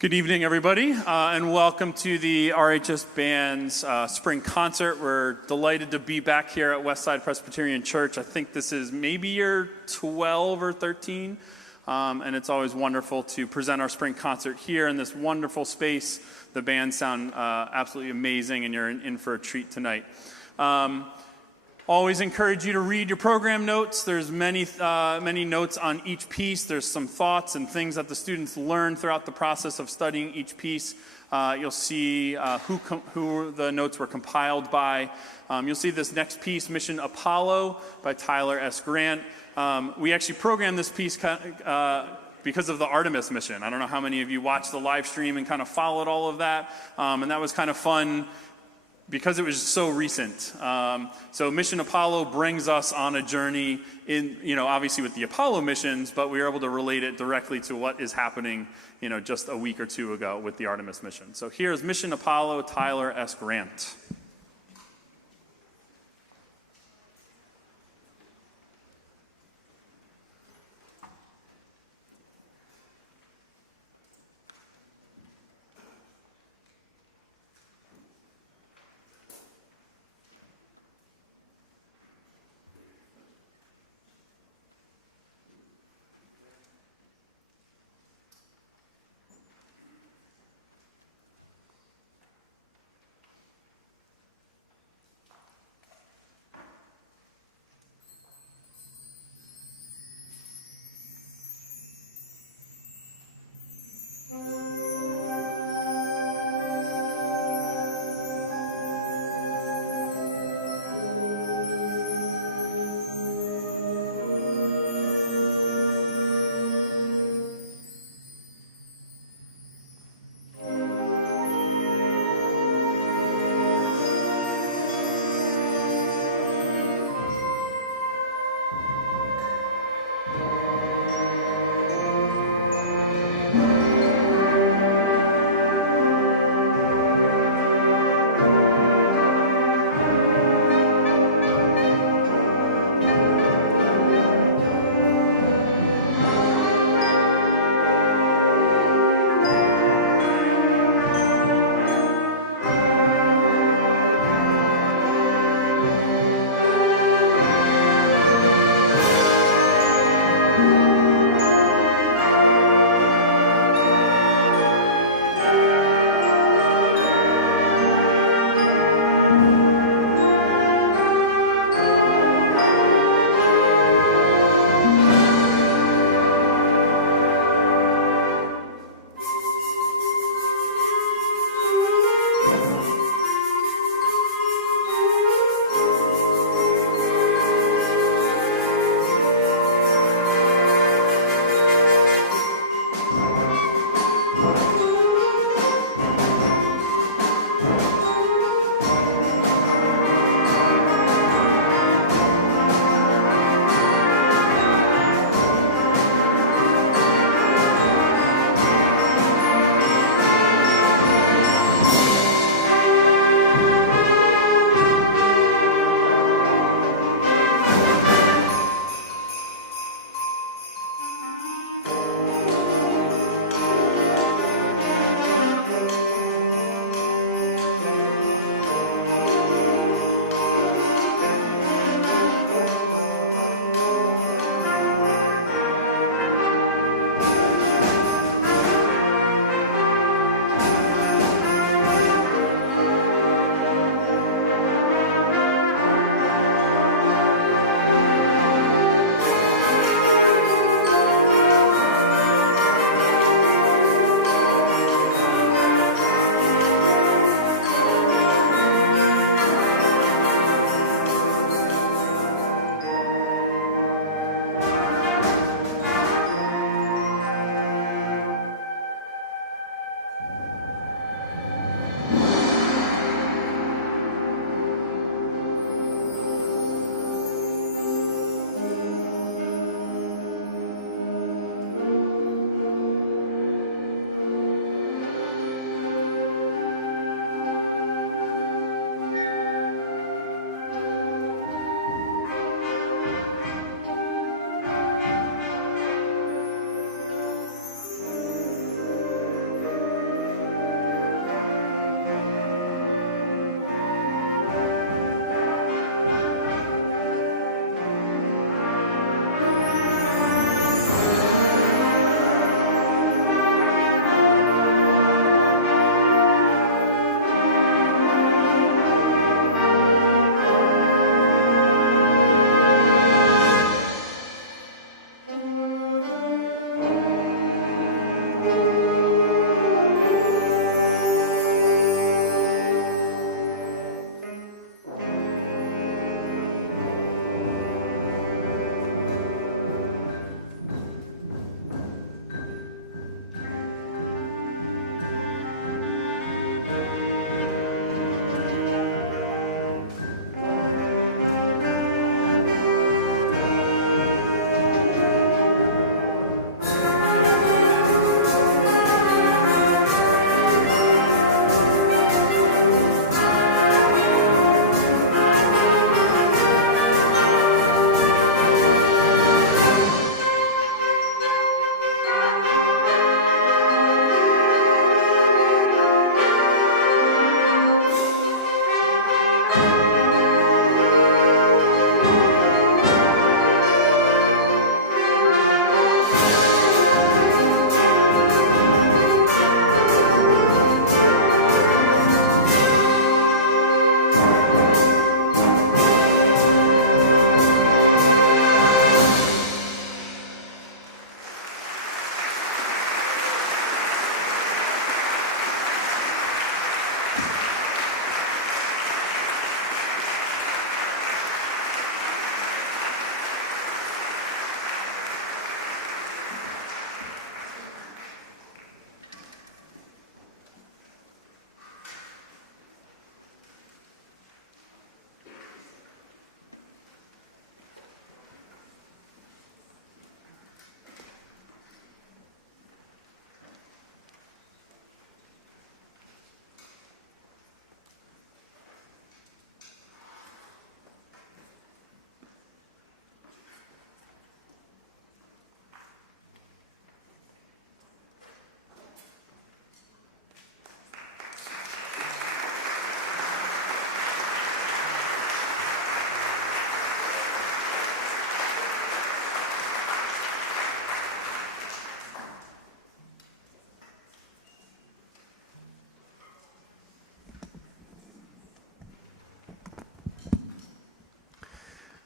Good evening, everybody, and welcome to the RHS Band's spring concert. We're delighted to be back here at Westside Presbyterian Church. I think this is maybe year 12 or 13, and it's always wonderful to present our spring concert here in this wonderful space. The bands sound absolutely amazing, and you're in for a treat tonight. Always encourage you to read your program notes. There's many notes on each piece. There's some thoughts and things that the students learn throughout the process of studying each piece. You'll see who the notes were compiled by. You'll see this next piece, Mission Apollo by Tyler S. Grant. We actually programmed this piece because of the Artemis mission. I don't know how many of you watched the live stream and kind of followed all of that. And that was kind of fun, because it was so recent. So Mission Apollo brings us on a journey in, obviously with the Apollo missions, but we were able to relate it directly to what is happening, just a week or two ago with the Artemis mission. So here's Mission Apollo, Tyler S. Grant.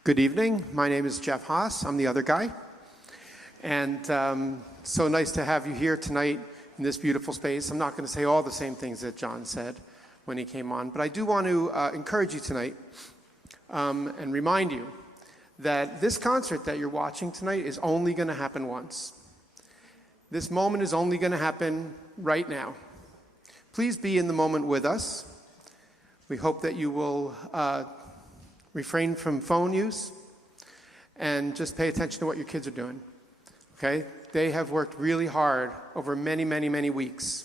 Good evening. My name is Jeff Haas. I'm the other guy. And so nice to have you here tonight in this beautiful space. I'm not going to say all the same things that John said when he came on, but I do want to encourage you tonight and remind you that this concert that you're watching tonight is only going to happen once. This moment is only going to happen right now. Please be in the moment with us. We hope that you will refrain from phone use and just pay attention to what your kids are doing. Okay? They have worked really hard over many, many, many weeks.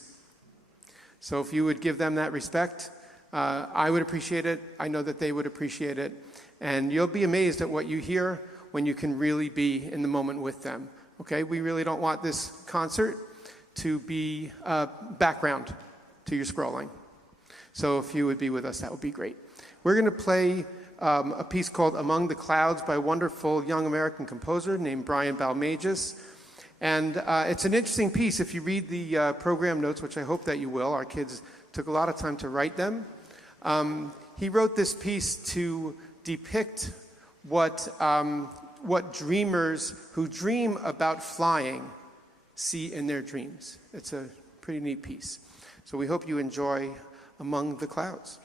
So if you would give them that respect, I would appreciate it. I know that they would appreciate it. And you'll be amazed at what you hear when you can really be in the moment with them. Okay? We really don't want this concert to be background to your scrolling. So if you would be with us, that would be great. We're going to play a piece called Among the Clouds by a wonderful young American composer named Brian Balmages. And it's an interesting piece. If you read the program notes, which I hope that you will, our kids took a lot of time to write them. He wrote this piece to depict what dreamers who dream about flying see in their dreams. It's a pretty neat piece. So we hope you enjoy Among the Clouds.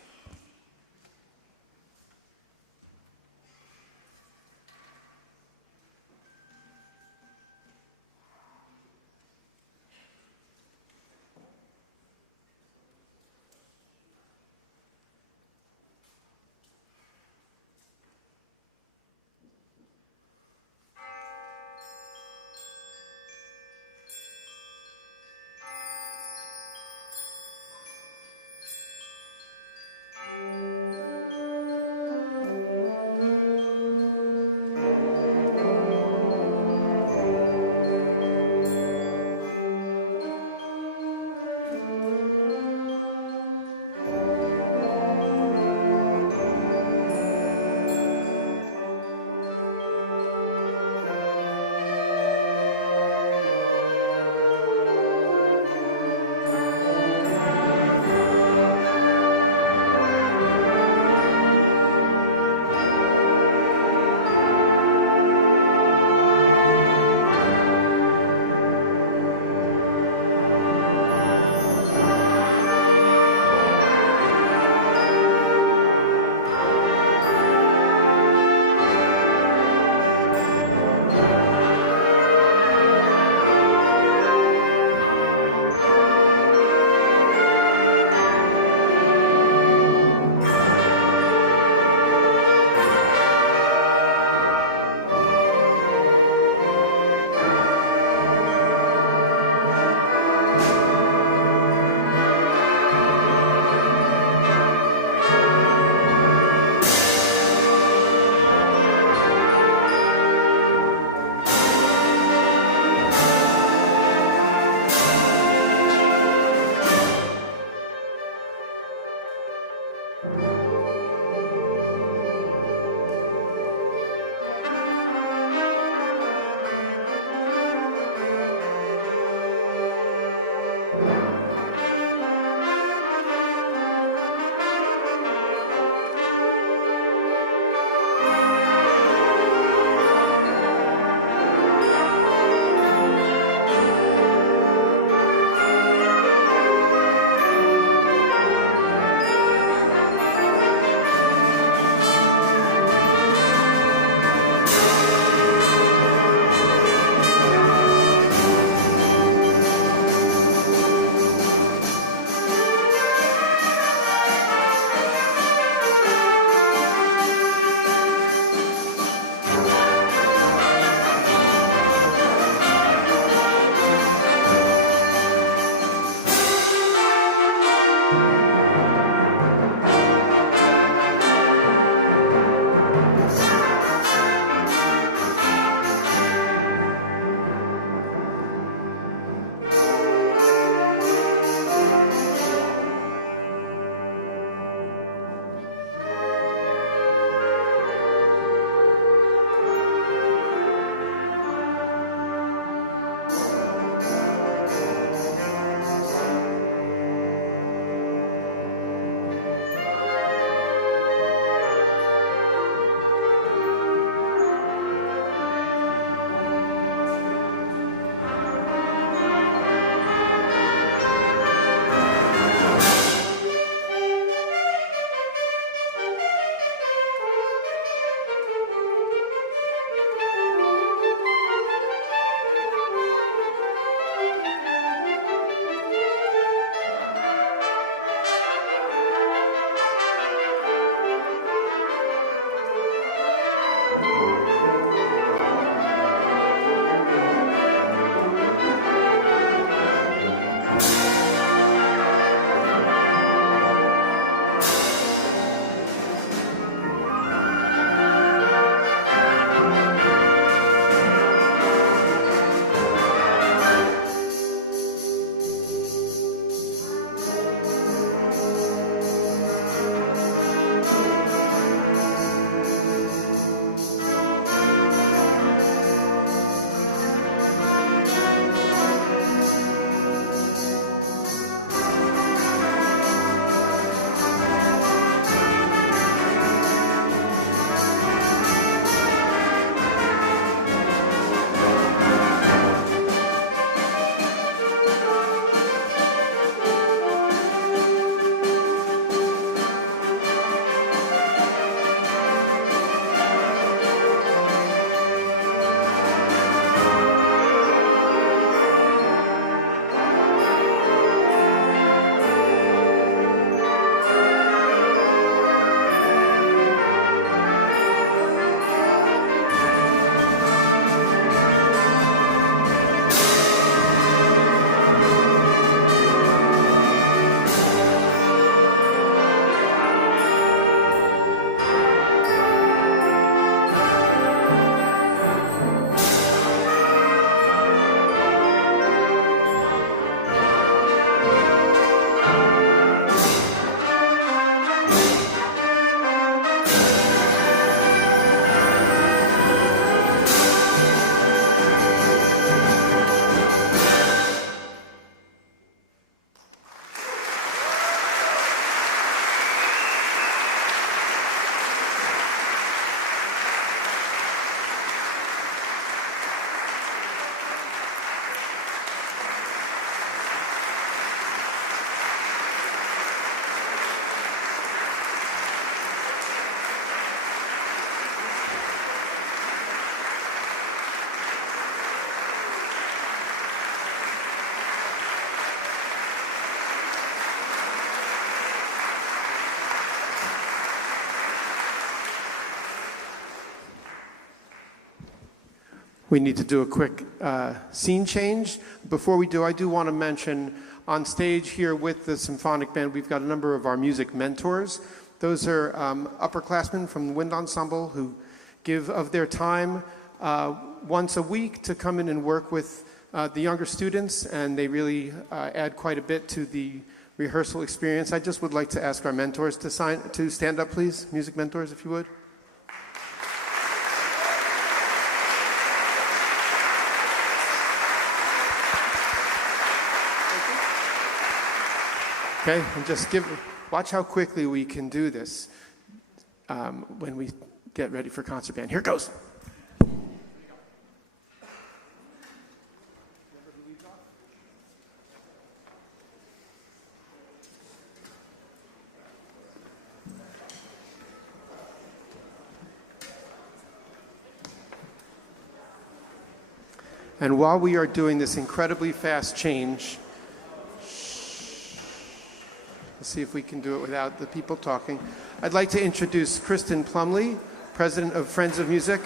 we need to do a quick scene change. Before we do, I do want to mention on stage here with the symphonic band, we've got a number of our music mentors. Those are upperclassmen from the Wind Ensemble who give of their time once a week to come in and work with the younger students, and they really add quite a bit to the rehearsal experience. I just would like to ask our mentors to stand up, please. Music mentors, if you would. Okay, and just watch how quickly we can do this when we get ready for concert band. Here it goes. And while we are doing this incredibly fast change, let's see if we can do it without the people talking. I'd like to introduce Kristen Plumley, President of Friends of Music,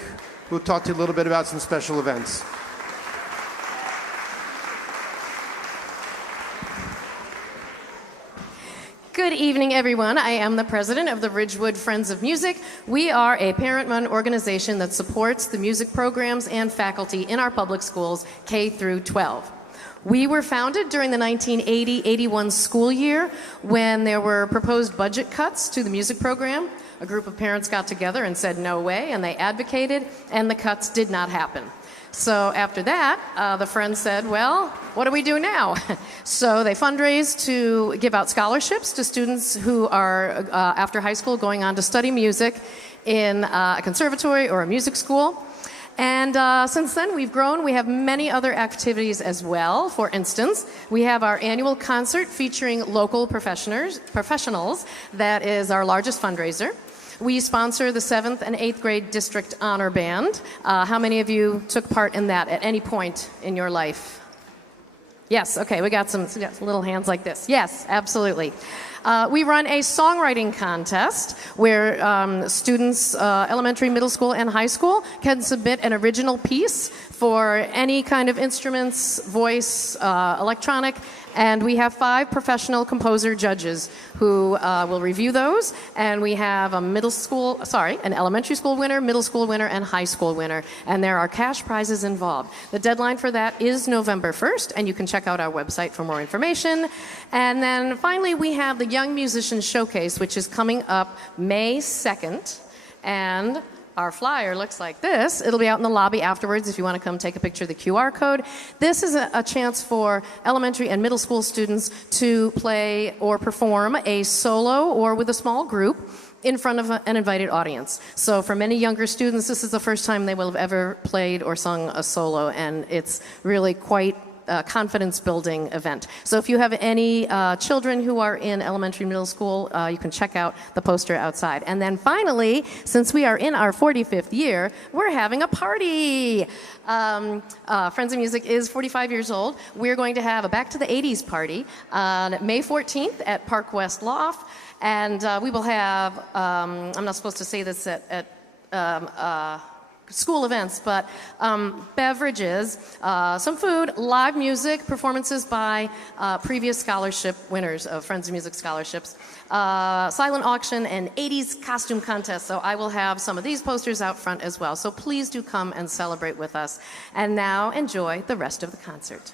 who will talk to you a little bit about some special events. Good evening, everyone. I am the president of the Ridgewood Friends of Music. We are a parent-run organization that supports the music programs and faculty in our public schools, K through 12. We were founded during the 1980-81 school year when there were proposed budget cuts to the music program. A group of parents got together and said no way, and they advocated, and the cuts did not happen. So after that, the Friends said, well, what do we do now? So they fundraised to give out scholarships to students who are, after high school, going on to study music in a conservatory or a music school. And since then, we've grown. We have many other activities as well. For instance, we have our annual concert featuring local professionals. That is our largest fundraiser. We sponsor the 7th and 8th grade district honor band. How many of you took part in that at any point in your life? Yes, okay, we got some little hands like this. Yes, absolutely. We run a songwriting contest where students, elementary, middle school, and high school can submit an original piece for any kind of instruments, voice, electronic, and we have 5 professional composer judges who will review those, and we have an elementary school winner, middle school winner, and high school winner, and there are cash prizes involved. The deadline for that is November 1st, and you can check out our website for more information. And then finally, we have the Young Musicians Showcase, which is coming up May 2nd, and our flyer looks like this. It'll be out in the lobby afterwards if you want to come take a picture of the QR code. This is a chance for elementary and middle school students to play or perform a solo or with a small group in front of an invited audience. So for many younger students, this is the first time they will have ever played or sung a solo, and it's really quite confidence-building event. So if you have any children who are in elementary, middle school, you can check out the poster outside. And then finally, since we are in our 45th year, we're having a party. Friends of Music is 45 years old. We're going to have a Back to the 80s party on May 14th at Park West Loft. And we will have, I'm not supposed to say this at school events, but beverages, some food, live music, performances by previous scholarship winners of Friends of Music scholarships, silent auction, and 80s costume contest. So I will have some of these posters out front as well. So please do come and celebrate with us. And now enjoy the rest of the concert.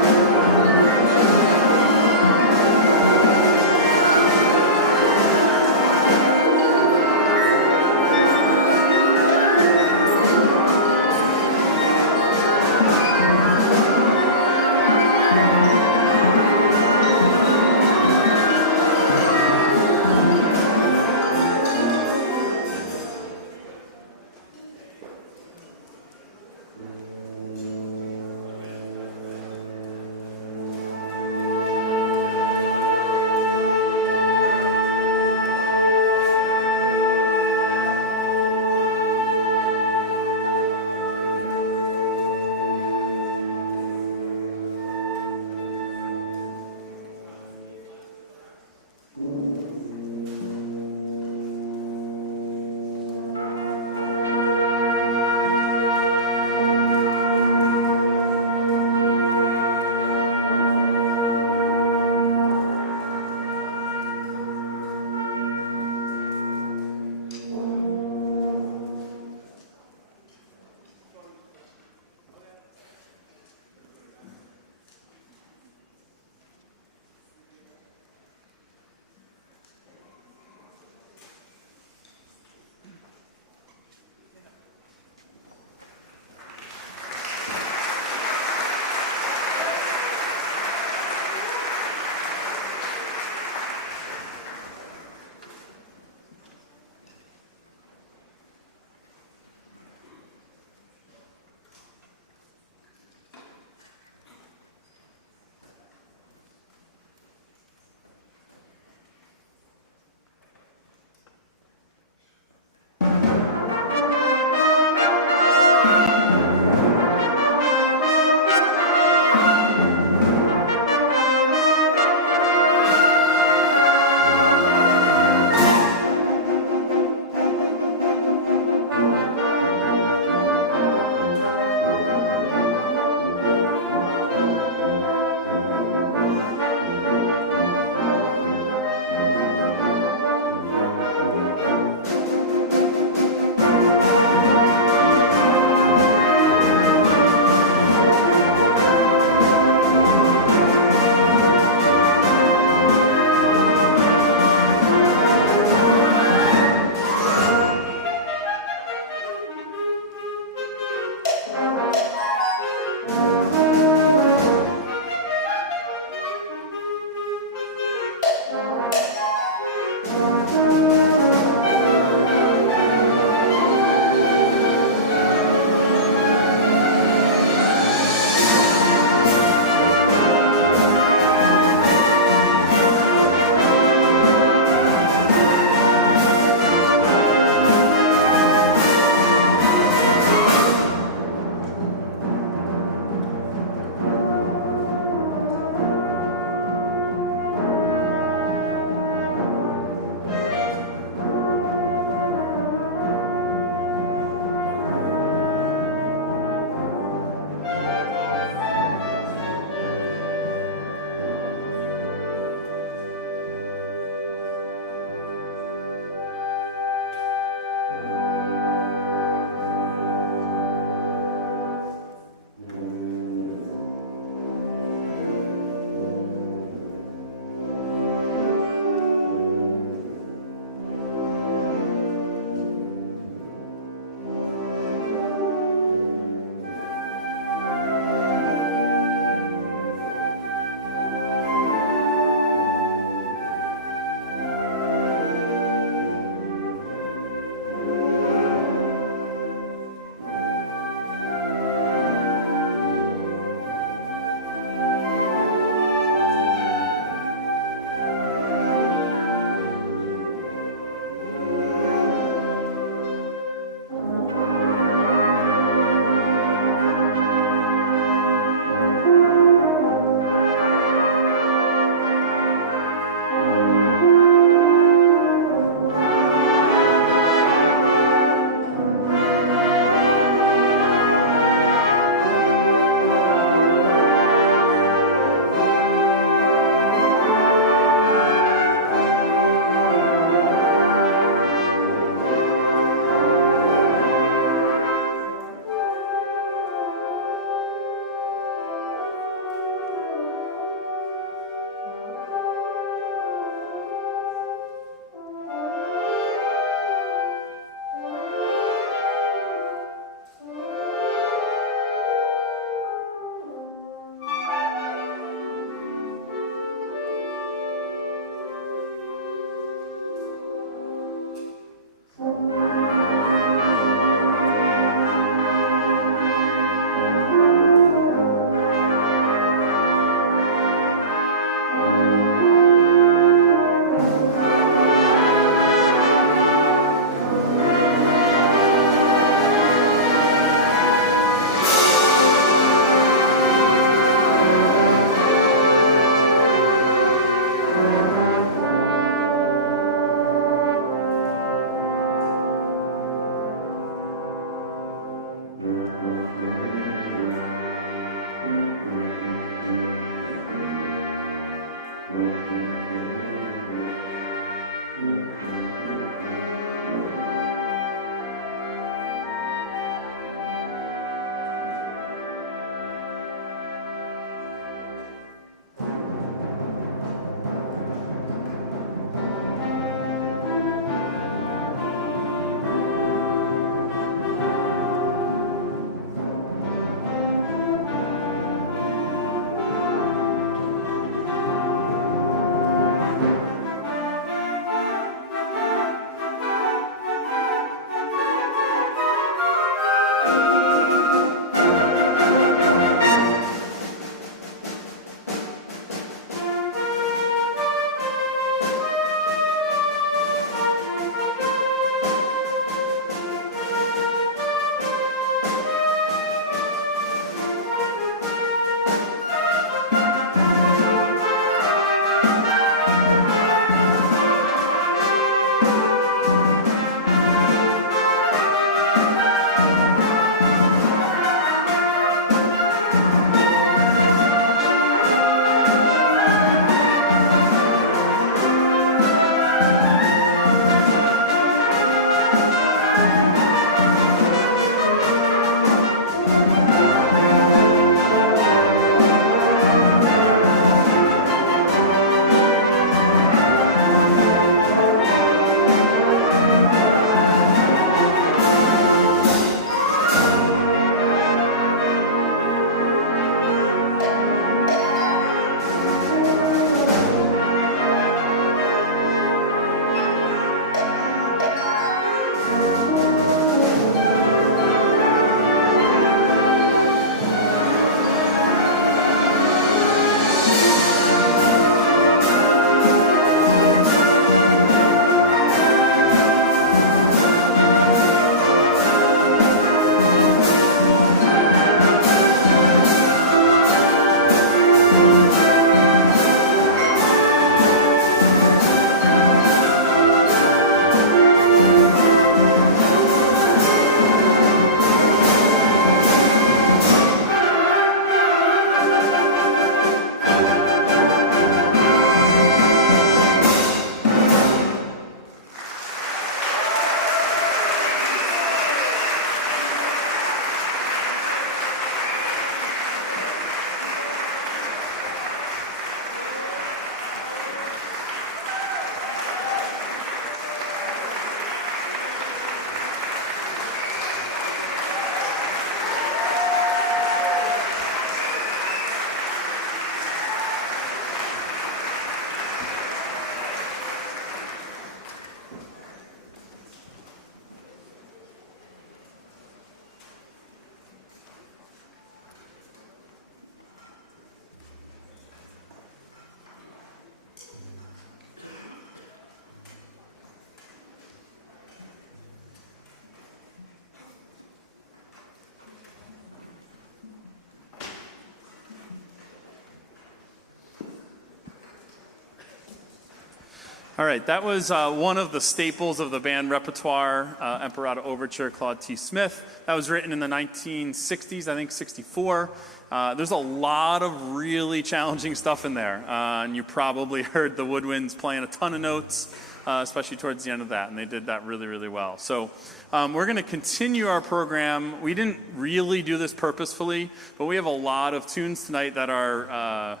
All right, that was one of the staples of the band repertoire, Emperata Overture, Claude T. Smith. That was written in the 1960s, I think 64. There's a lot of really challenging stuff in there, and you probably heard the woodwinds playing a ton of notes, especially towards the end of that, and they did that really, really well. So we're going to continue our program. We didn't really do this purposefully, but we have a lot of tunes tonight that are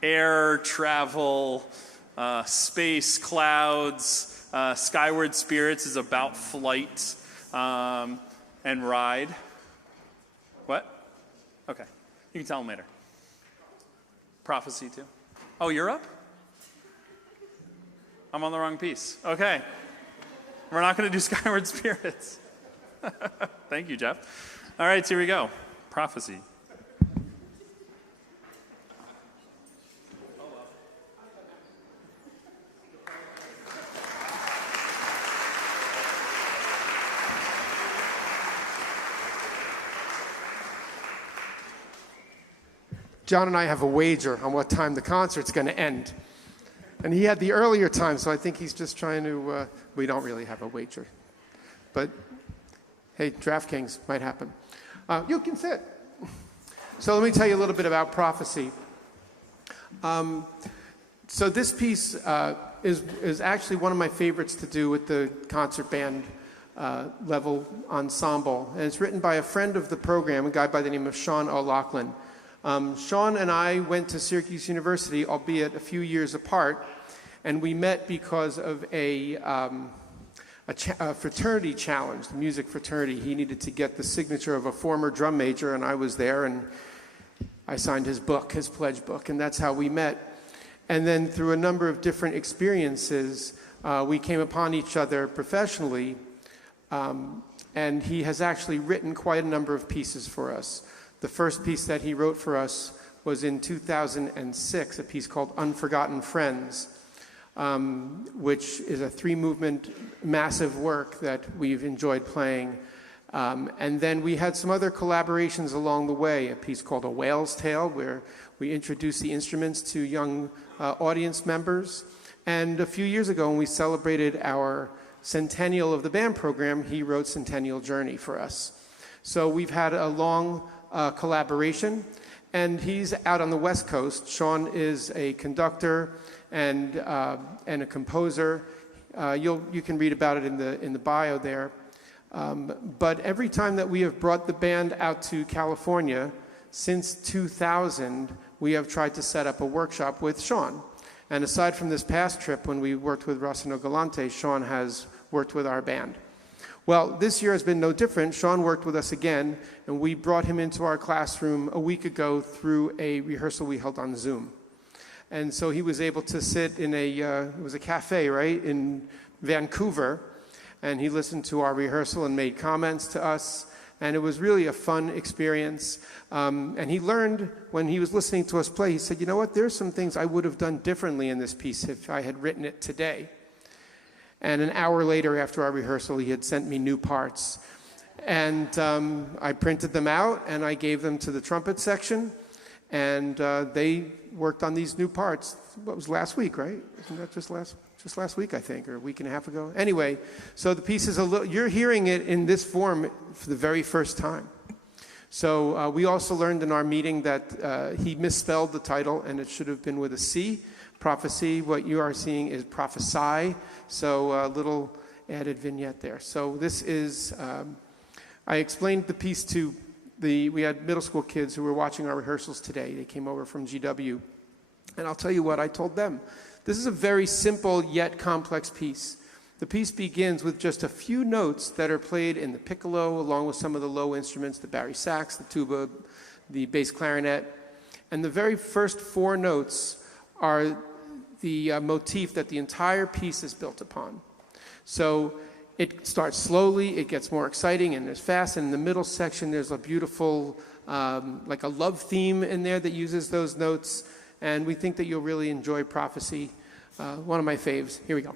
air, travel, space, clouds. Skyward Spirits is about flight and ride. What? Okay. You can tell them later. Prophecy, too. Oh, you're up? I'm on the wrong piece. Okay. We're not going to do Skyward Spirits. Thank you, Jeff. All right, here we go. Prophecy. John and I have a wager on what time the concert's going to end. And he had the earlier time, so I think he's just trying to, we don't really have a wager. But, hey, DraftKings might happen. You can sit. So let me tell you a little bit about prophecy. So this piece is actually one of my favorites to do with the concert band level ensemble. And it's written by a friend of the program, a guy by the name of Sean O'Loughlin. Sean and I went to Syracuse University, albeit a few years apart, and we met because of a fraternity challenge, the music fraternity. He needed to get the signature of a former drum major, and I was there, and I signed his book, his pledge book, and that's how we met. And then through a number of different experiences, we came upon each other professionally, and he has actually written quite a number of pieces for us. The first piece that he wrote for us was in 2006, a piece called Unforgotten Friends, which is a 3-movement massive work that we've enjoyed playing. And then we had some other collaborations along the way, a piece called A Whale's Tale, where we introduced the instruments to young audience members. And a few years ago, when we celebrated our centennial of the band program, he wrote Centennial Journey for us. So we've had a long collaboration, and he's out on the West Coast. Sean is a conductor and a composer. You can read about it in the bio there. But every time that we have brought the band out to California since 2000, we have tried to set up a workshop with Sean. And aside from this past trip when we worked with Rossino Galante, Sean has worked with our band. Well, this year has been no different. Sean worked with us again, and we brought him into our classroom a week ago through a rehearsal we held on Zoom. And so he was able to sit in it was a cafe, right, in Vancouver, and he listened to our rehearsal and made comments to us, and it was really a fun experience. And he learned, when he was listening to us play, he said, you know what, there's some things I would have done differently in this piece if I had written it today. And an hour later, after our rehearsal, he had sent me new parts. And I printed them out, and I gave them to the trumpet section. And they worked on these new parts. What was last week, right? Isn't that just last week, I think, or a week and a half ago? Anyway, so the piece is you're hearing it in this form for the very first time. So we also learned in our meeting that he misspelled the title, and it should have been with a C. Prophecy, what you are seeing is prophesy, so a little added vignette there. So this is, I explained the piece to we had middle school kids who were watching our rehearsals today. They came over from GW, and I'll tell you what I told them. This is a very simple yet complex piece. The piece begins with just a few notes that are played in the piccolo, along with some of the low instruments, the bari sax, the tuba, the bass clarinet, and the very first 4 notes are the motif that the entire piece is built upon. So it starts slowly, it gets more exciting, and it's fast, and in the middle section there's a beautiful, like a love theme in there that uses those notes, and we think that you'll really enjoy Prophecy, one of my faves. Here we go.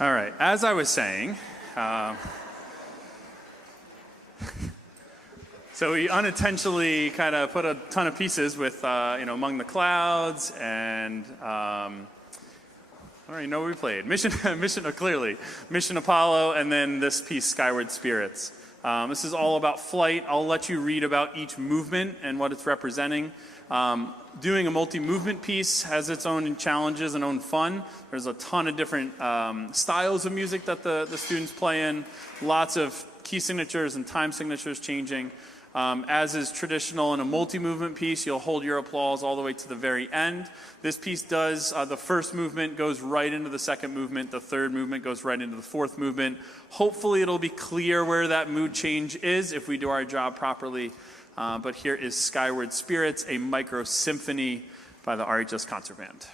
All right, as I was saying, so we unintentionally kind of put a ton of pieces with, Among the Clouds and, I don't even know what we played. Mission Apollo, and then this piece, Skyward Spirits. This is all about flight. I'll let you read about each movement and what it's representing. Doing a multi-movement piece has its own challenges and own fun. There's a ton of different styles of music that the students play in, lots of key signatures and time signatures changing. As is traditional in a multi-movement piece, you'll hold your applause all the way to the very end. This piece does, the first movement goes right into the second movement, the third movement goes right into the fourth movement. Hopefully it'll be clear where that mood change is if we do our job properly. But here is Skyward Spirits, a micro symphony by the RHS Concert Band.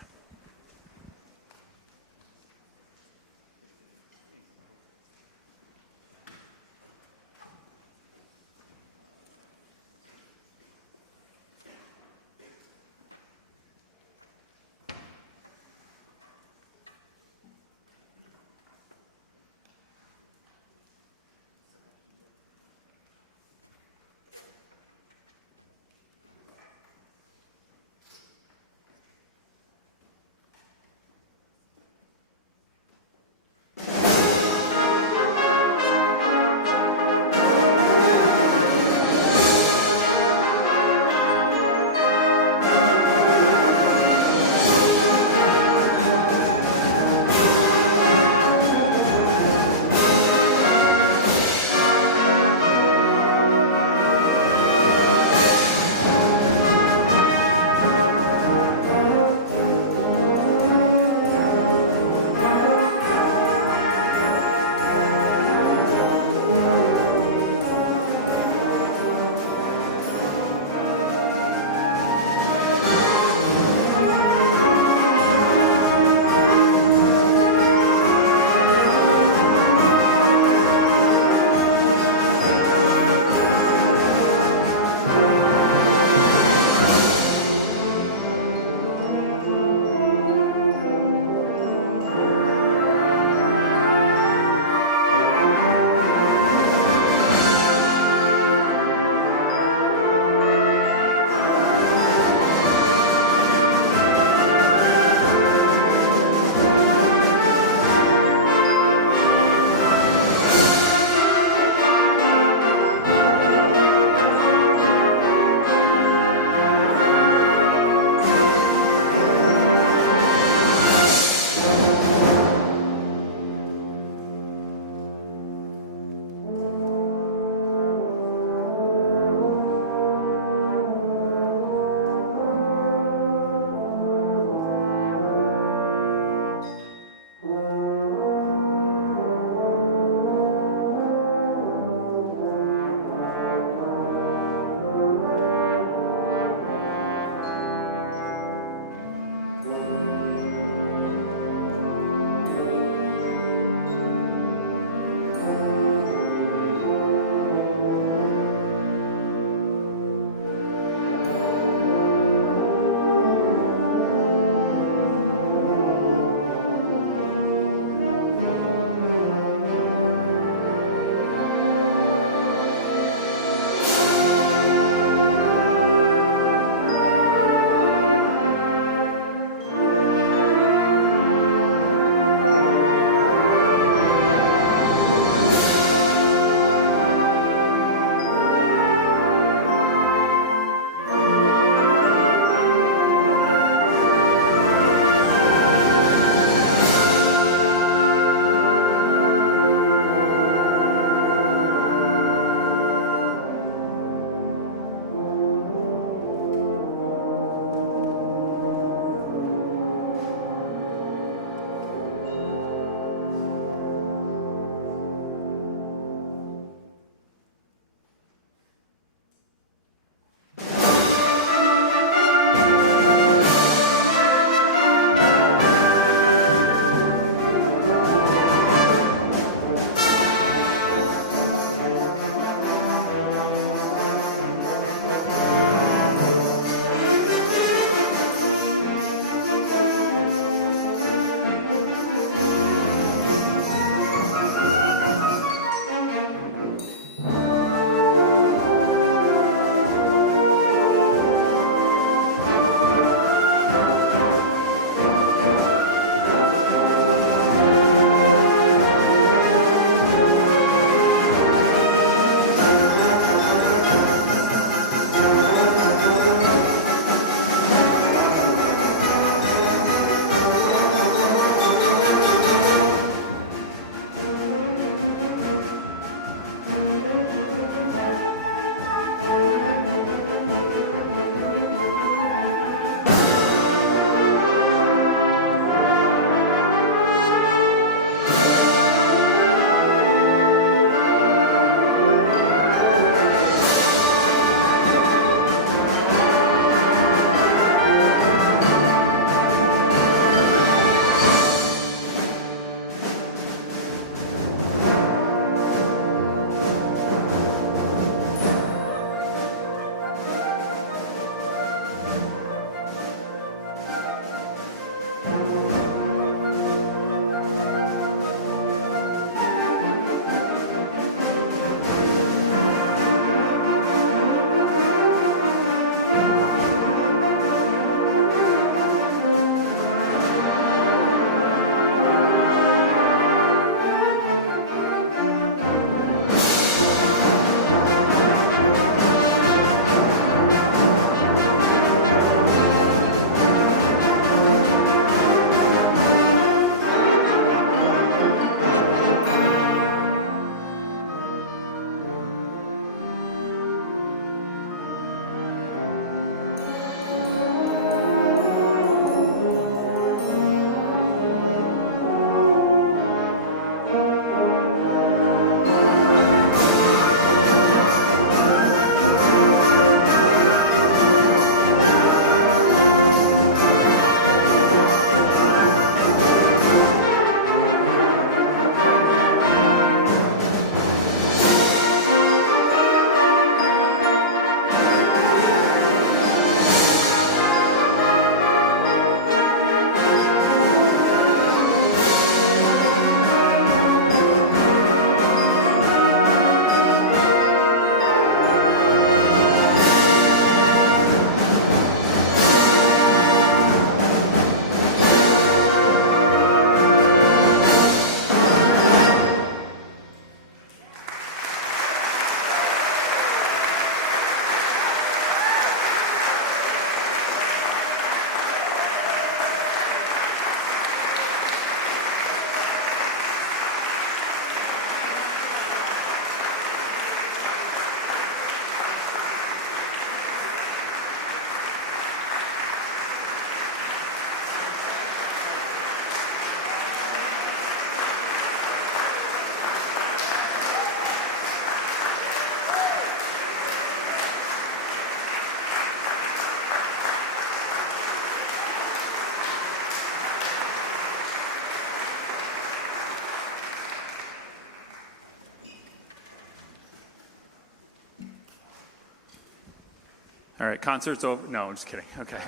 All right, concert's over. No, I'm just kidding. Okay.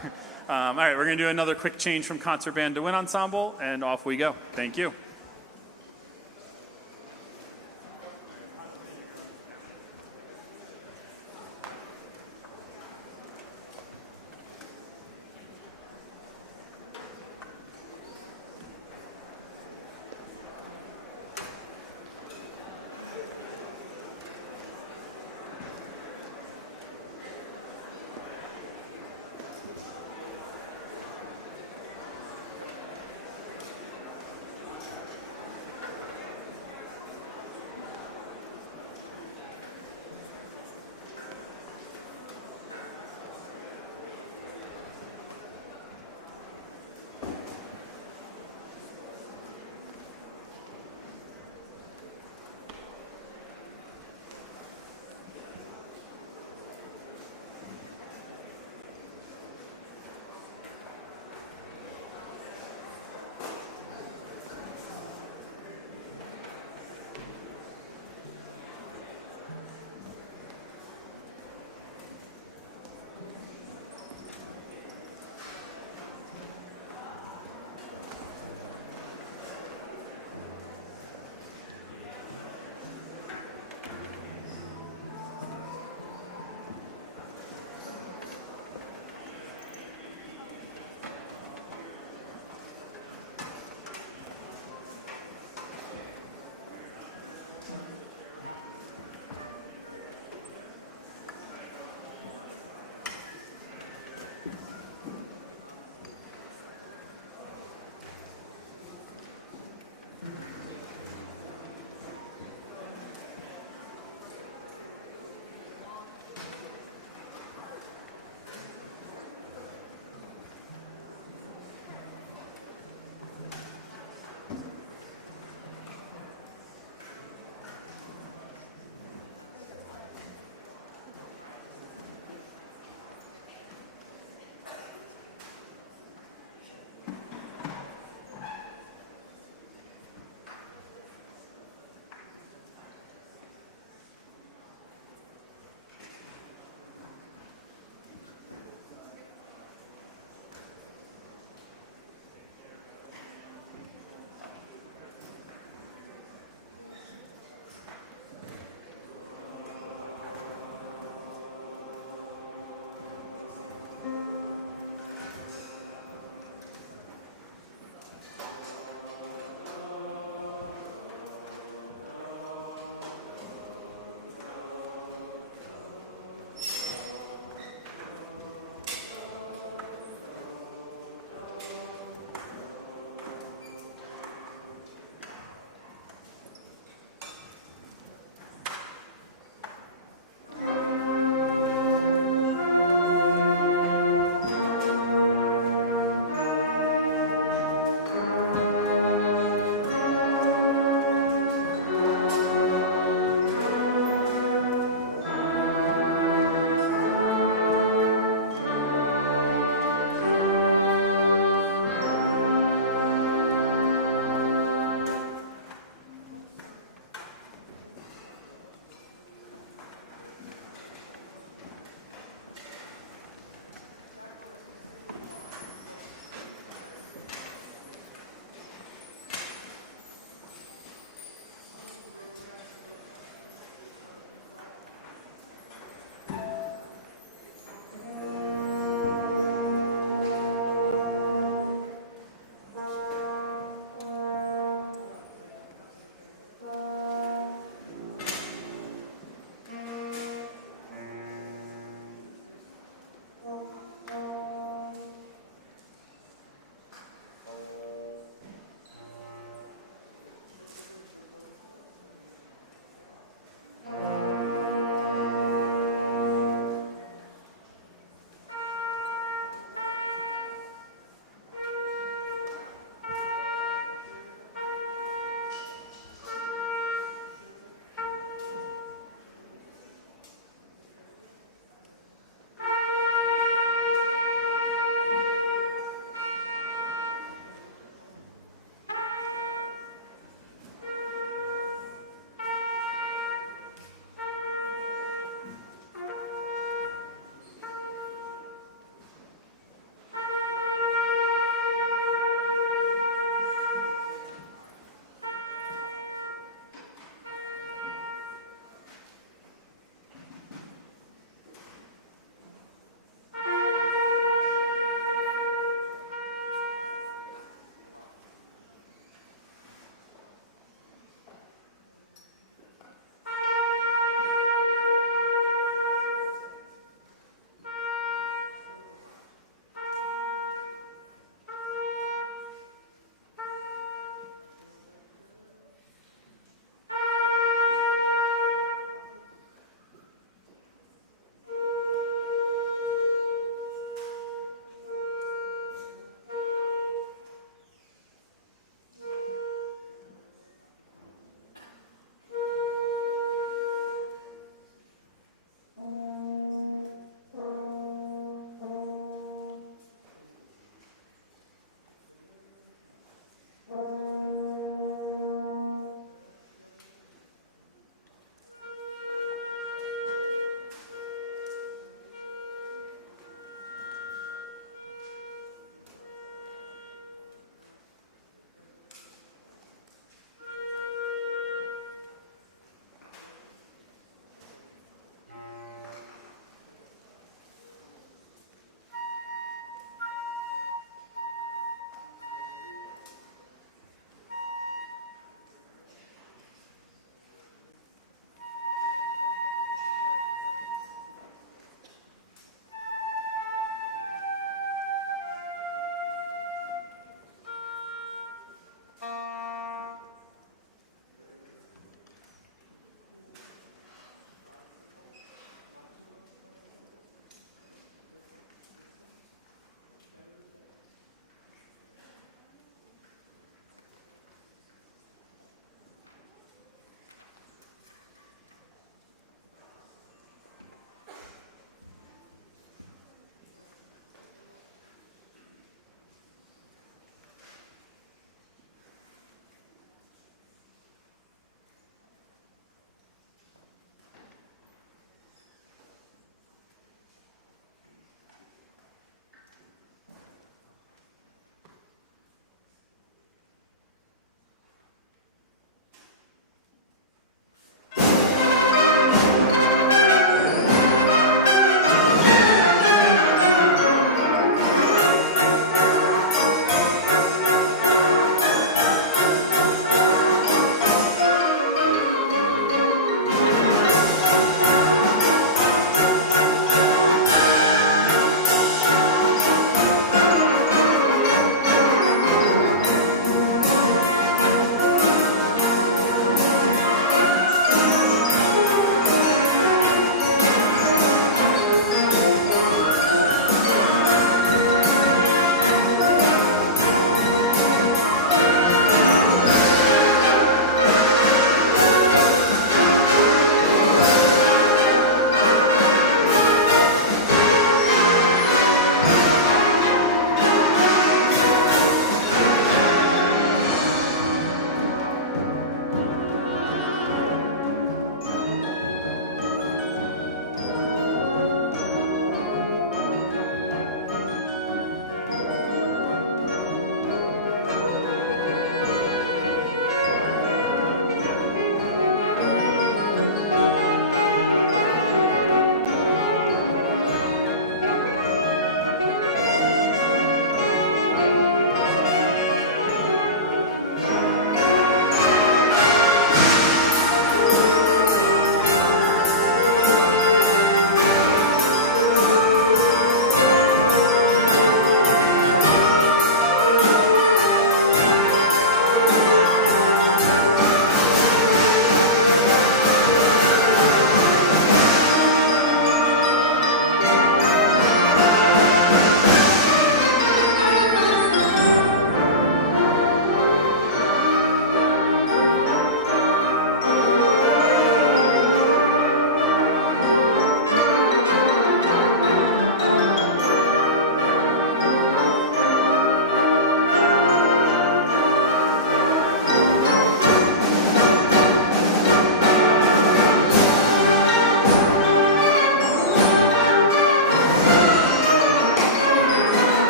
All right, we're going to do another quick change from concert band to wind ensemble, and off we go. Thank you.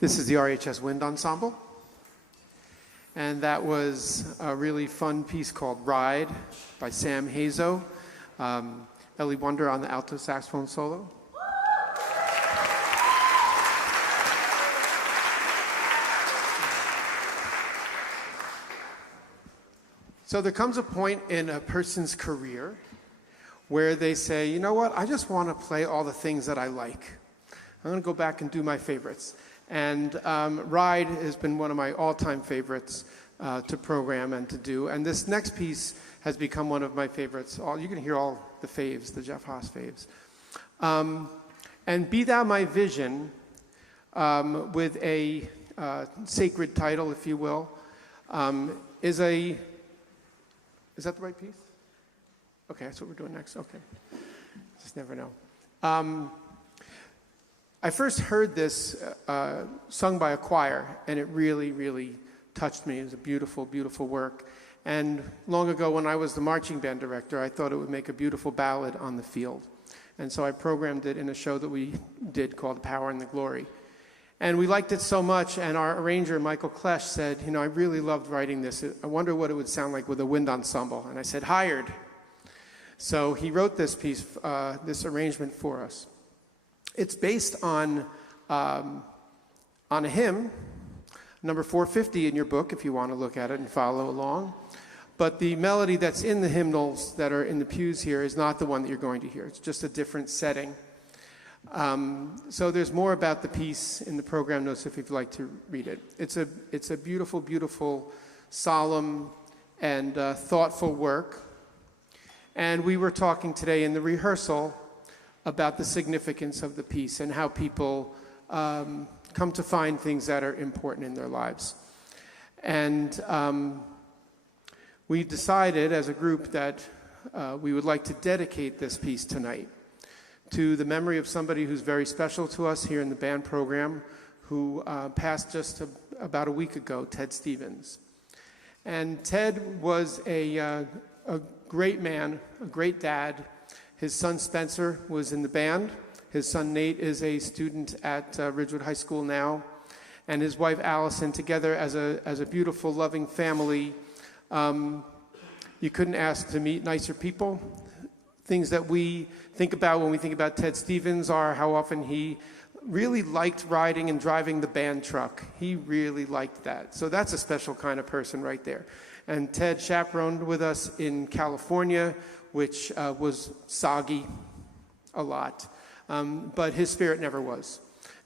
This is the RHS Wind Ensemble. And that was a really fun piece called Ride by Sam Hazo. Ellie Wonder on the alto saxophone solo. So there comes a point in a person's career where they say, you know what, I just want to play all the things that I like. I'm going to go back and do my favorites. And Ride has been one of my all-time favorites to program and to do. And this next piece has become one of my favorites. You can hear all the faves, the Jeff Haas faves. And Be Thou My Vision, with a sacred title, if you will, is that the right piece? Okay, that's what we're doing next. Okay. Just never know. I first heard this sung by a choir, and it really, really touched me. It was a beautiful, beautiful work. And long ago, when I was the marching band director, I thought it would make a beautiful ballad on the field. And so I programmed it in a show that we did called The Power and the Glory. And we liked it so much, and our arranger, Michael Klesch, said, you know, I really loved writing this. I wonder what it would sound like with a wind ensemble. And I said, hired. So he wrote this piece, this arrangement for us. It's based on a hymn, number 450 in your book, if you want to look at it and follow along. But the melody that's in the hymnals that are in the pews here is not the one that you're going to hear. It's just a different setting. So there's more about the piece in the program notes if you'd like to read it. It's a beautiful, beautiful, solemn, and thoughtful work. And we were talking today in the rehearsal about the significance of the piece and how people come to find things that are important in their lives. And we decided as a group that we would like to dedicate this piece tonight to the memory of somebody who's very special to us here in the band program, who passed just about a week ago, Ted Stevens. And Ted was a great man, a great dad. His son Spencer was in the band. His son Nate is a student at Ridgewood High School now. And his wife Allison, together as a beautiful, loving family. You couldn't ask to meet nicer people. Things that we think about when we think about Ted Stevens are how often he really liked riding and driving the band truck. He really liked that. So that's a special kind of person right there. And Ted chaperoned with us in California, which was soggy a lot. But his spirit never was.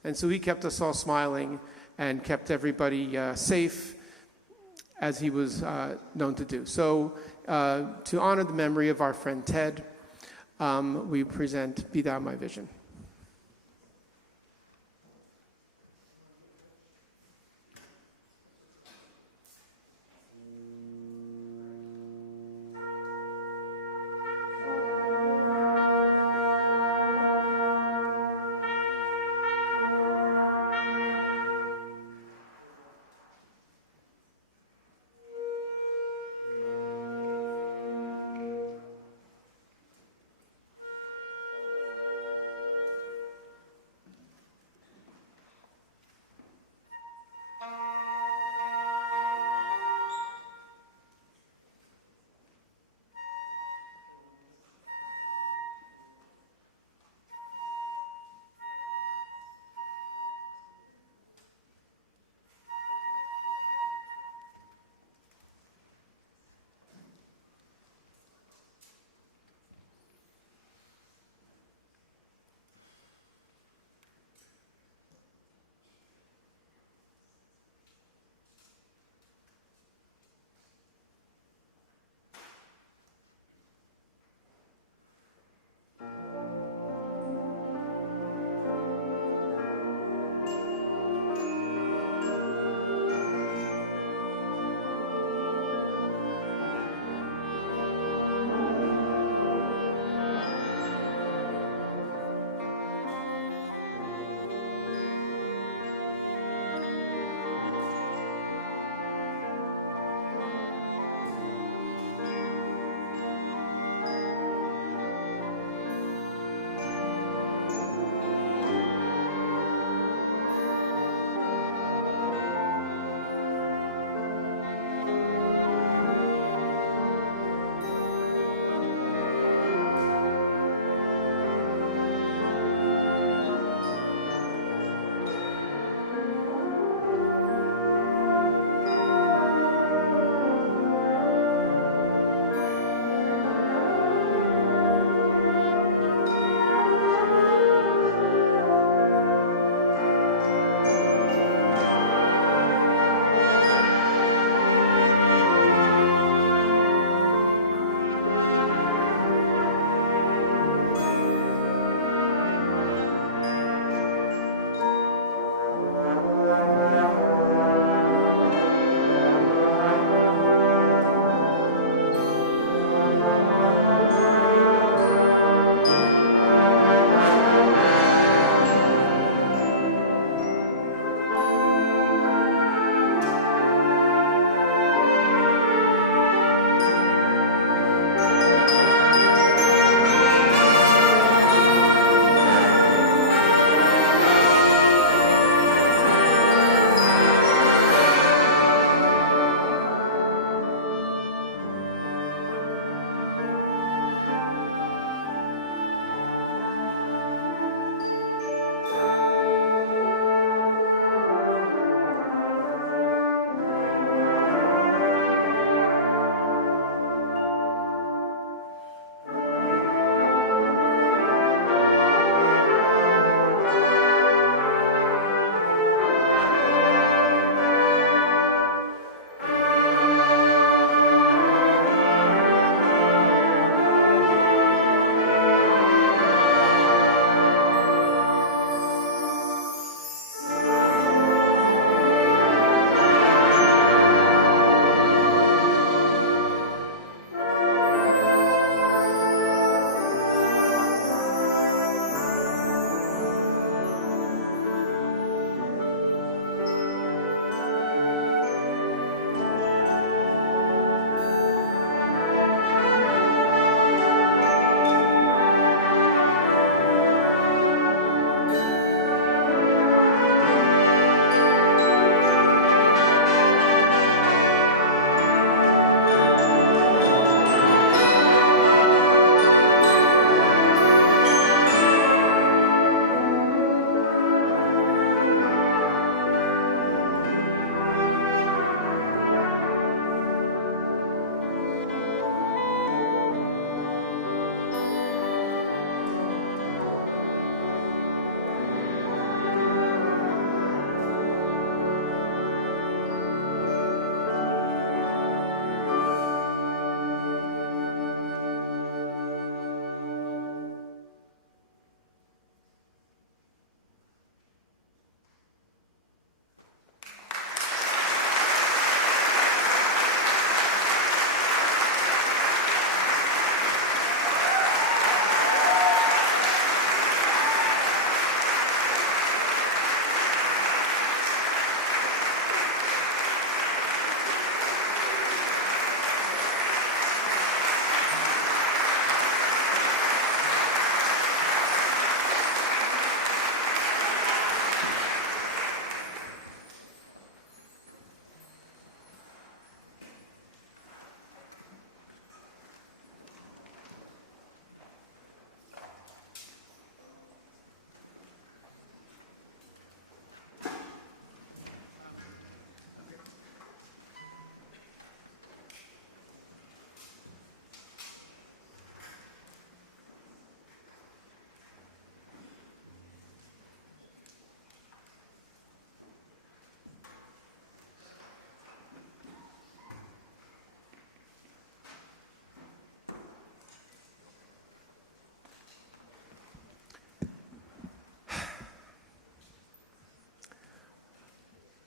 And so he kept us all smiling and kept everybody safe, as he was known to do. So to honor the memory of our friend Ted, we present Be Thou My Vision.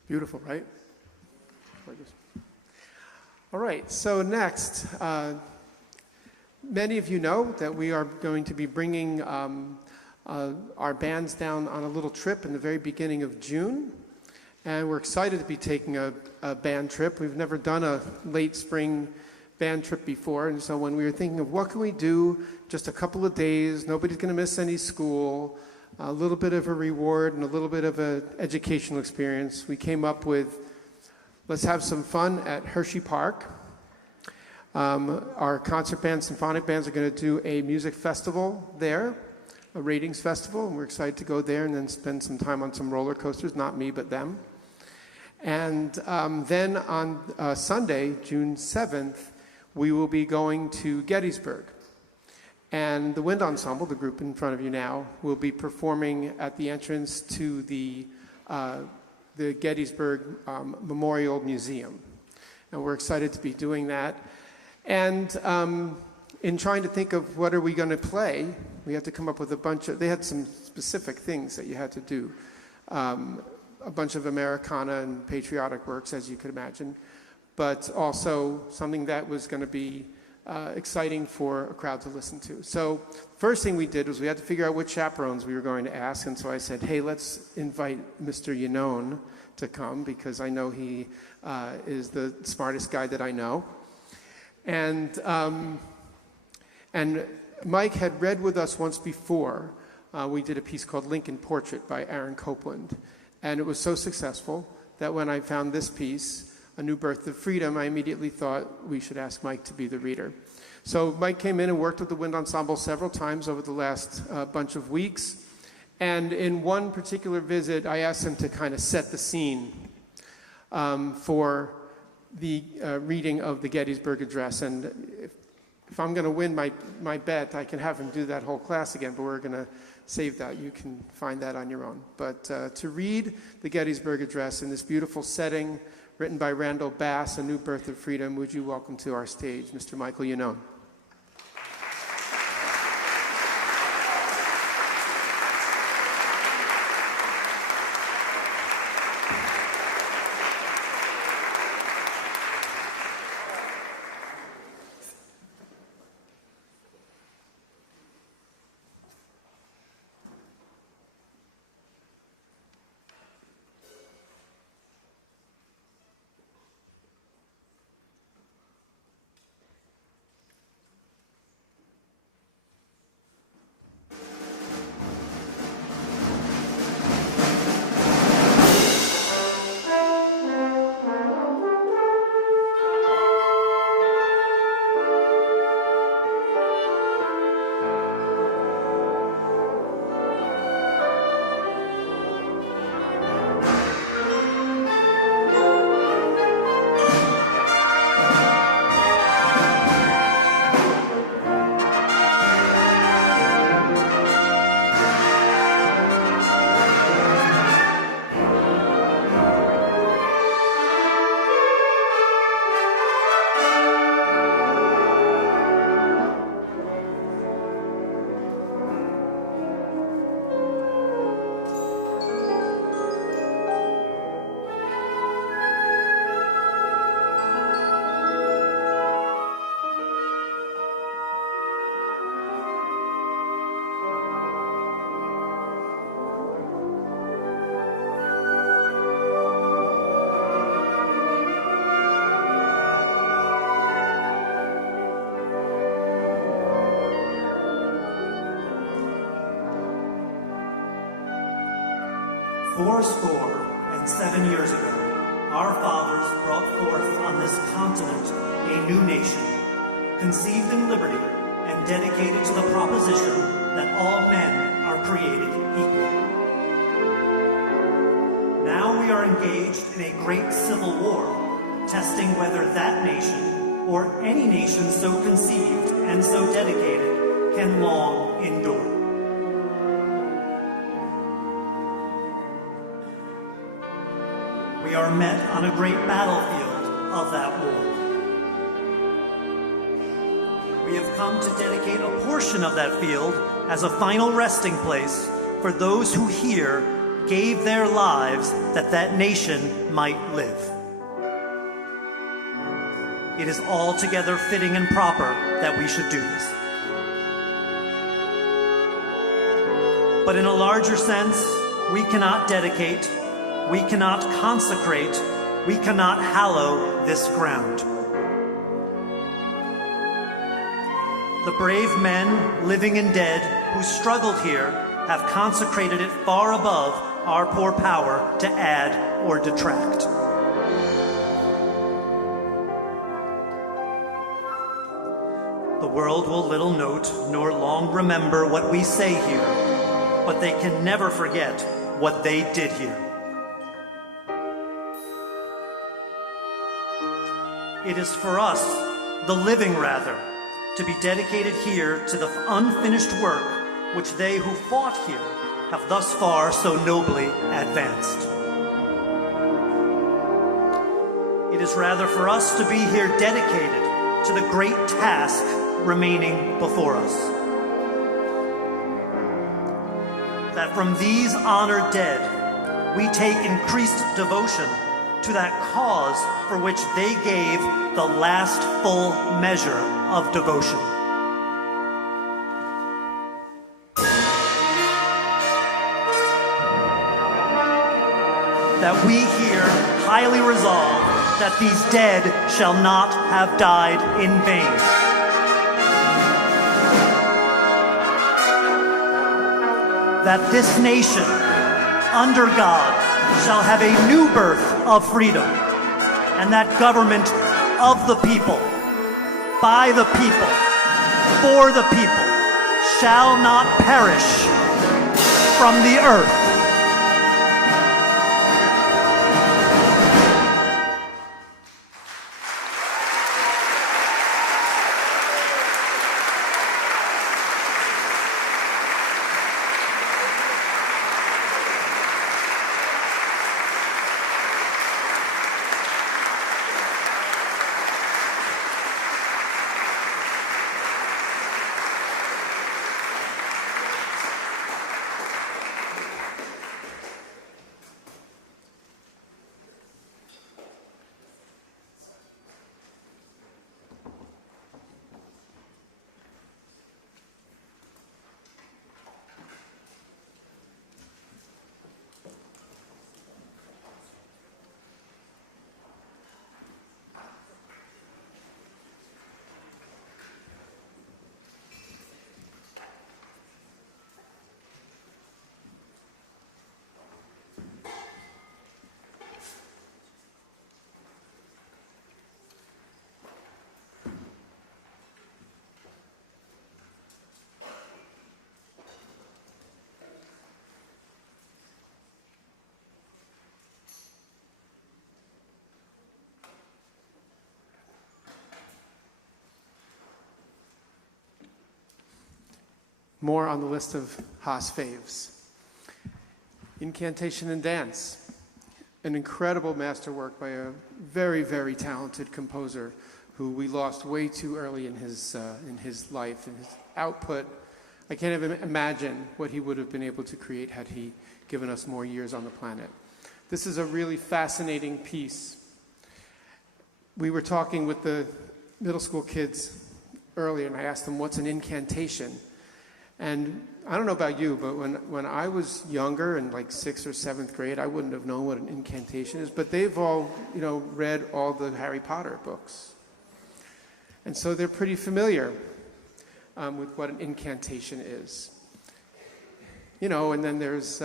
Beautiful, right? Gorgeous. All right, so next, many of you know that we are going to be bringing our bands down on a little trip in the very beginning of June. And we're excited to be taking a band trip. We've never done a late spring band trip before. And so when we were thinking of what can we do, just a couple of days, nobody's going to miss any school, a little bit of a reward and a little bit of an educational experience, we came up with, let's have some fun at Hershey Park. Our concert band, symphonic bands are going to do a music festival there, a ratings festival, and we're excited to go there and then spend some time on some roller coasters, not me, but them. And then on Sunday, June 7th, we will be going to Gettysburg. And the Wind Ensemble, the group in front of you now, will be performing at the entrance to the Gettysburg Memorial Museum. And we're excited to be doing that. And in trying to think of what are we going to play, we had to come up with a bunch of, they had some specific things that you had to do. A bunch of Americana and patriotic works, as you could imagine, but also something that was going to be exciting for a crowd to listen to. So first thing we did was we had to figure out which chaperones we were going to ask, and so I said, hey, let's invite Mr. Yanone to come, because I know he is the smartest guy that I know. And Mike had read with us once before. We did a piece called Lincoln Portrait by Aaron Copland, and it was so successful that when I found this piece, A New Birth of Freedom, I immediately thought we should ask Mike to be the reader. So Mike came in and worked with the Wind Ensemble several times over the last bunch of weeks. And in one particular visit, I asked him to kind of set the scene for the reading of the Gettysburg Address. And if I'm going to win my bet, I can have him do that whole class again, but we're going to save that. You can find that on your own. But to read the Gettysburg Address in this beautiful setting, written by Randall Bass, A New Birth of Freedom, would you welcome to our stage Mr. Michael Yanone. Fourscore and 7 years ago, our fathers brought forth on this continent a new nation, conceived in liberty and dedicated to the proposition that all men are created equal. Now we are engaged in a great civil war, testing whether that nation, or any nation so conceived and so dedicated, can long endure. We are met on a great battlefield of that war. We have come to dedicate a portion of that field as a final resting place for those who here gave their lives that that nation might live. It is altogether fitting and proper that we should do this. But in a larger sense, we cannot dedicate, we cannot consecrate, we cannot hallow this ground. The brave men, living and dead, who struggled here have consecrated it far above our poor power to add or detract. The world will little note nor long remember what we say here, but they can never forget what they did here. It is for us, the living rather, to be dedicated here to the unfinished work which they who fought here have thus far so nobly advanced. It is rather for us to be here dedicated to the great task remaining before us. That from these honored dead, we take increased devotion to that cause for which they gave the last full measure of devotion. That we here highly resolve that these dead shall not have died in vain. That this nation, under God, shall have a new birth of freedom, and that government of the people, by the people, for the people, shall not perish from the earth. More on the list of Haas faves. Incantation and Dance, an incredible masterwork by a very, very talented composer who we lost way too early in his life and his output. I can't even imagine what he would have been able to create had he given us more years on the planet. This is a really fascinating piece. We were talking with the middle school kids earlier, and I asked them, what's an incantation? And I don't know about you, but when I was younger, in like 6th or 7th grade, I wouldn't have known what an incantation is, but they've all, read all the Harry Potter books. And so they're pretty familiar with what an incantation is. And then there's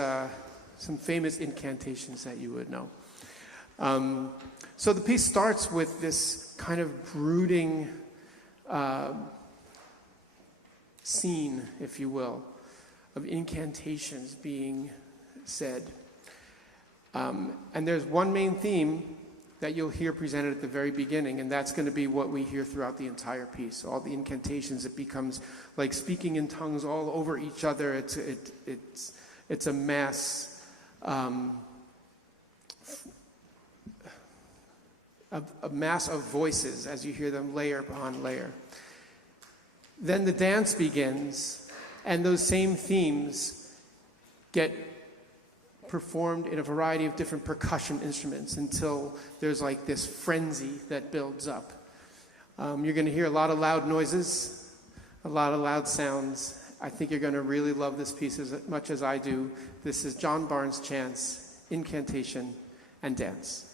some famous incantations that you would know. So the piece starts with this kind of brooding scene, if you will, of incantations being said. And there's one main theme that you'll hear presented at the very beginning, and that's going to be what we hear throughout the entire piece. All the incantations, it becomes like speaking in tongues all over each other. It's a mass a mass of voices as you hear them layer upon layer. Then the dance begins, and those same themes get performed in a variety of different percussion instruments until there's like this frenzy that builds up. You're going to hear a lot of loud noises, a lot of loud sounds. I think you're going to really love this piece as much as I do. This is John Barnes' Chants, Incantation, and Dance.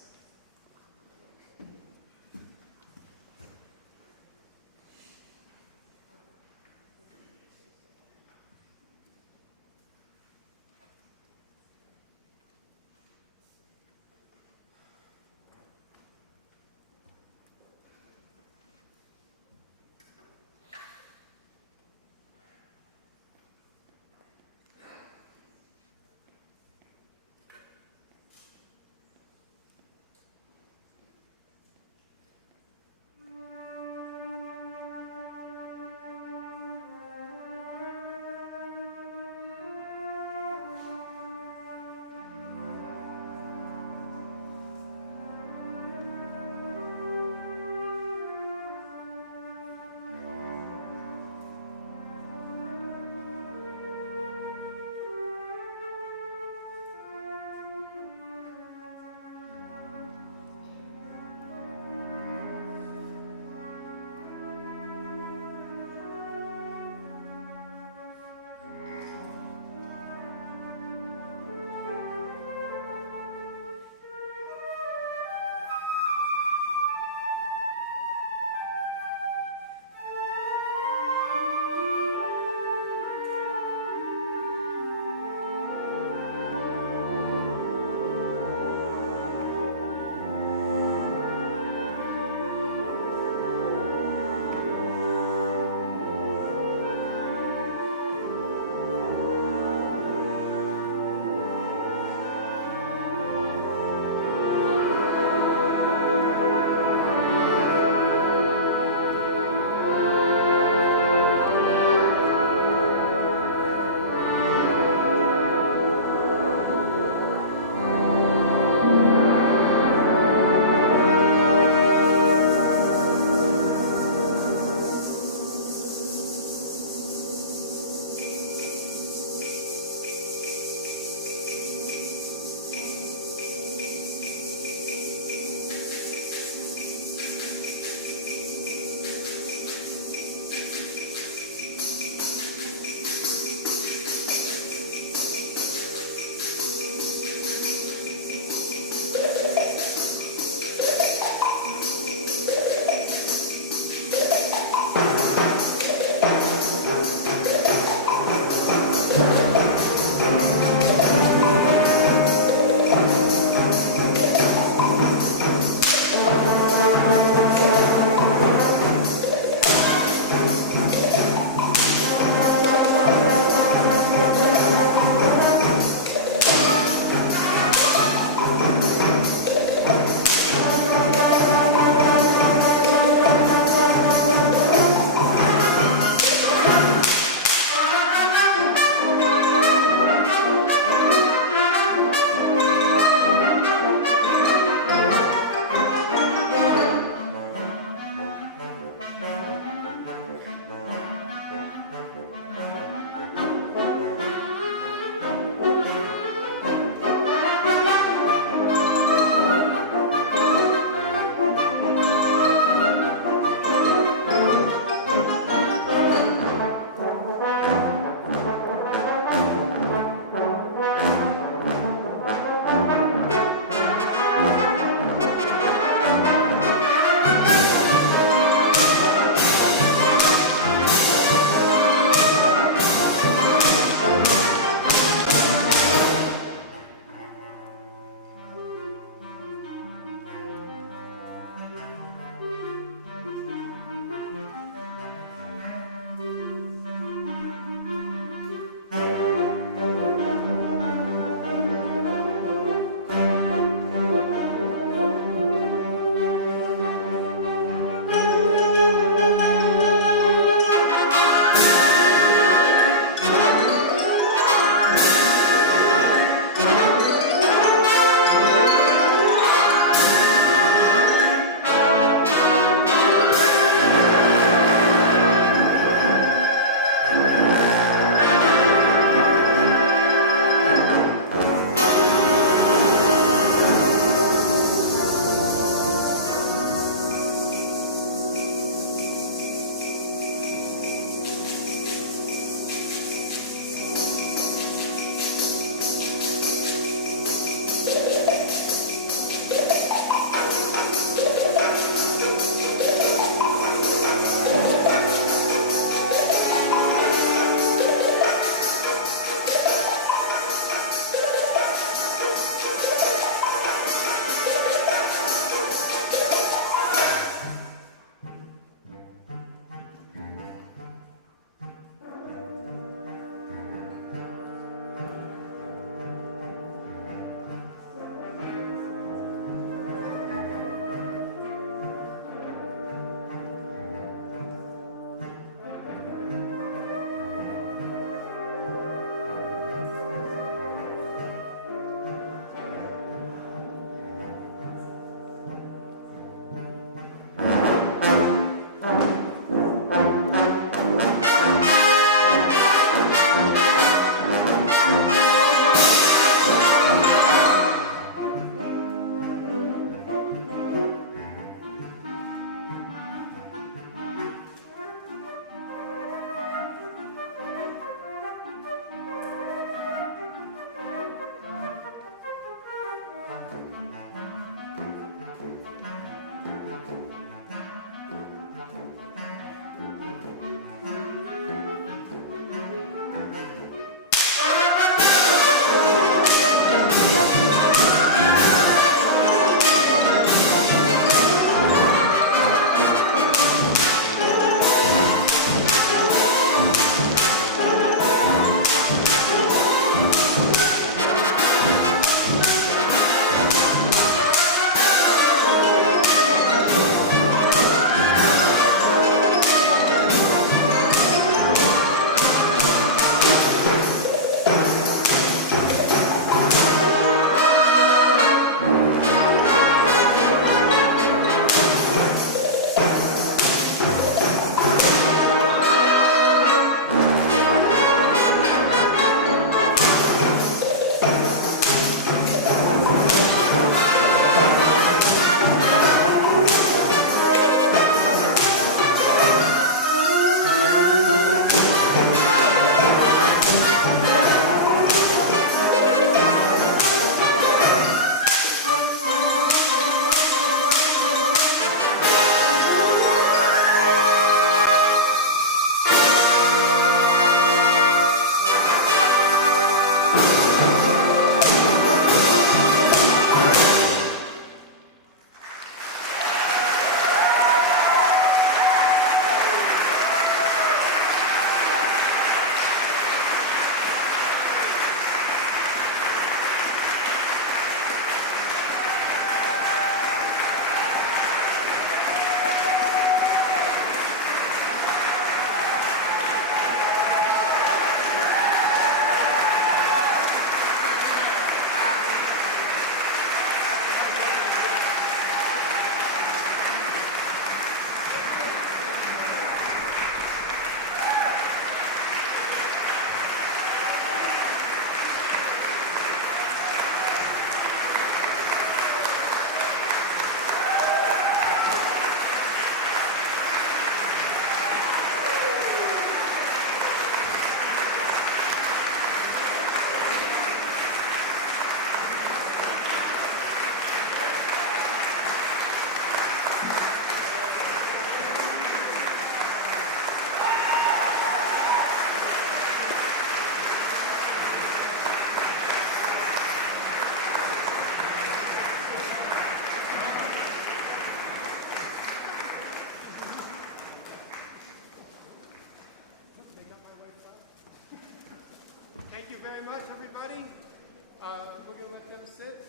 We're going to let them sit.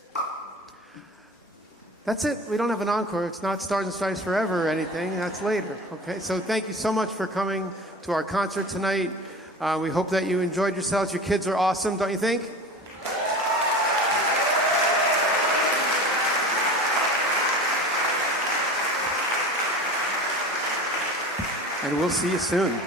That's it. We don't have an encore. It's not Stars and Stripes Forever or anything. That's later. Okay. So thank you so much for coming to our concert tonight. We hope that you enjoyed yourselves. Your kids are awesome, don't you think? And we'll see you soon.